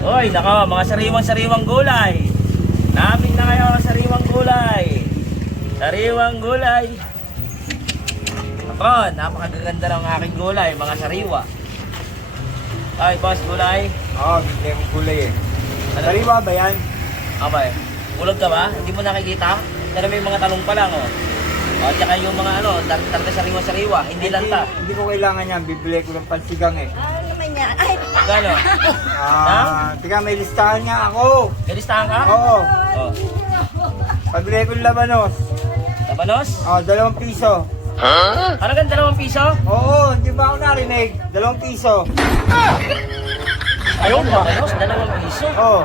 Oy, nako, mga sariwang-sariwang gulay. Naming na kayo ang sariwang gulay. Sariwang gulay. Ako, napakaganda ng aking gulay, mga sariwa. Ay, boss, gulay. Oo, bigyan mo gulay eh. Sariwa ba yan? Abay, ulag ka ba? Hindi mo nakikita? Pero may mga talong pa lang, oh. O, tsaka yung mga ano, talaga sariwa-sariwa, hindi lanta. Hindi ko kailangan yan, bibili ko ng pansigang eh. Ano naman yan? Ay, Gano? Tiga may listahan nga ako. May listahan ka? Oo, Oh. pabili ko ng labanos. Labanos? Oo, 2 piso. Ano gan 2 piso? Oo, hindi ba ako narinig? 2 piso. Ayun, labanos, 2 piso. Oo,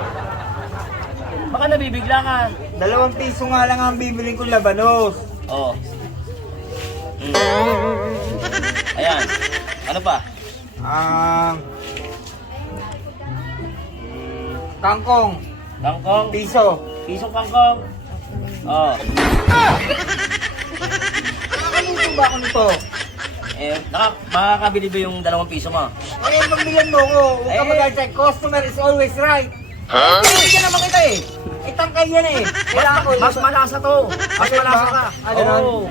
Baka nabibigla ka. 2 piso nga lang ang bibiling kong labanos. Oh. Ayan. Ano pa? Kangkong, Kangkong? piso. Pisong kangkong? Oh. Nakakaluto ba ako nito? Makakabili ba yung 2 piso mo? Eh, pagbilan mo ko. Huwag ka Eh. mag-check. Customer is always right. Hindi naman kita eh. Itangkay yan eh. Kailangan ko. Mas malasa to. Mas Ayun malasa ba? ka. Ganun? Oo.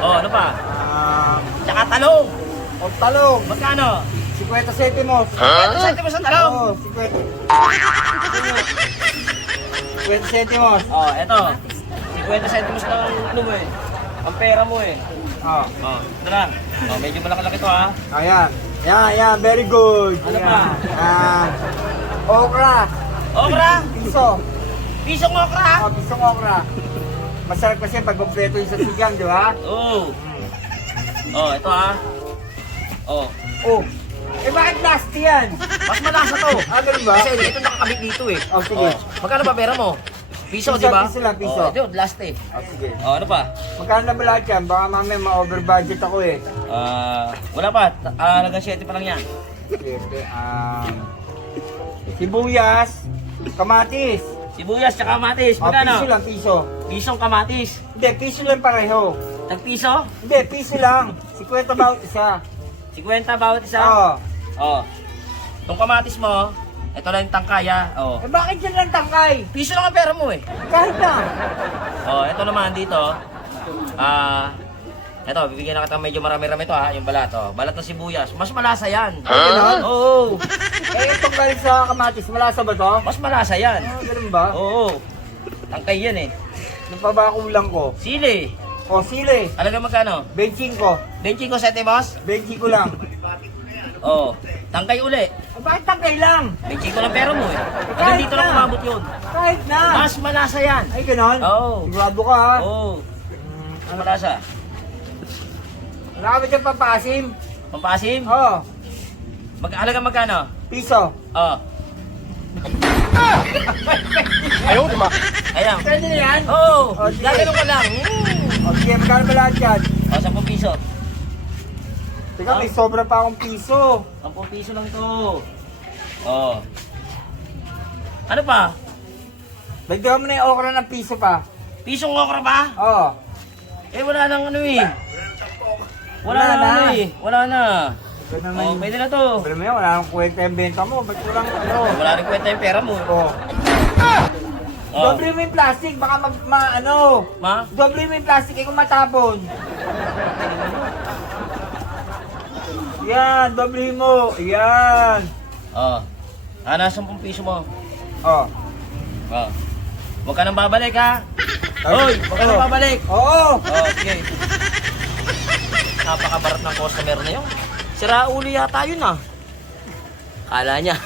Oh, ano pa? Ah, Tsaka talong. o talong. Magkano? 50 centimos. Ano centimos ang talong? Oo, 50. 50 centimos. Oh, eto. 50 centimos lang ano mo eh. Ang pera mo eh. Oh, Oh, ito lang. Oh, medyo malaki-laki to ha. ayan. Yan, very good. Ano Yan. pa? Okra. Okra. Piso. Pisong okra. Oh, pisong okra. Masarap kasi pag kompleto yung sasigang, di ba? Oo. Oh, ito ha. Oh. Oh. Eh, bakit nasty yan? Mas malasa to. Ganun ba? Kasi ito nakakabit dito eh. Oh, sige. Magkano ba pera mo? Piso, Piso, di ba? piso lang, piso. Oh, ito, last eh. Oh, sige. Oh, ano pa? Magkano na ba lahat yan? Baka mamaya ma-over budget ako eh. Wala pa. Halagang 7 pa lang yan. Siyempre, sibuyas, kamatis. Sibuyas tsaka kamatis. Oh, piso Magkano? lang, piso. Pisong kamatis. Hindi, piso lang pareho. Tagpiso? Hindi, piso lang. 50 bawat isa. 50 bawat isa? Oo. Oh. Itong kamatis mo, ito lang yung tangkaya. Oh. Eh, bakit yan lang tangkay? Piso lang ang pera mo eh. Kahit na. Oh, ito naman dito. Ito, bibigyan na kita medyo marami-rami ito ha, yung balat. Oh. Balat ng sibuyas. Mas malasa yan. Ganon? Oo. Eh, itong galing sa kamatis, malasa ba to? Mas malasa yan. Ganun ba? Oo. Tangkay yan eh. Nung pa ba kulang ko? Sili. O, sili. Alaga magkano? Benching ko. 25 centimos? Benching ko lang. Oo. Tangkay uli. Eh, bakit tangkay lang? 25 lang pera mo eh. Kahit Hanggang dito lang na. umabot yun. Kahit na. Mas malasa yan. Ay, ganon? Oo. Sigurado ka ha? Oo. Mas malasa. Wala ka ba dyan pampasim? Pampasim? Oo. Halaga magkano? Piso. Oo. Ayaw, di ba? Ayan. Pwede na yan? Oo. Oh, sige. Gagano ko lang. O, sige, magkano ba lahat yan? O, 10 piso. Teka, may sobra pa akong piso. 10 piso lang to. Oo. Ano pa? Dagdagan mo na yung okra ng piso pa. Pisong okra ba? Oo. Eh, wala nang ano eh. Wala Wala nang na. ano eh. Wala na. Ito naman Oh, yung... pwede na to. Pero may wala nang kwenta yung benta mo. Ba't ko lang ano? Wala rin kwenta yung pera mo. Oo. Oh. Doble mo yung plastic, baka ano. Ma? Doble mo yung plastic, eh kung matapon. Yan, doble mo. Yan. Oh. Nasa 10 piso mo. Oh. Oh. Huwag ka nang babalik ha. Hoy, huwag ka nang babalik. Oo. Oh, sige. Napakabarat ng customer na yun. Sira uli yata yun ah. Kala niya.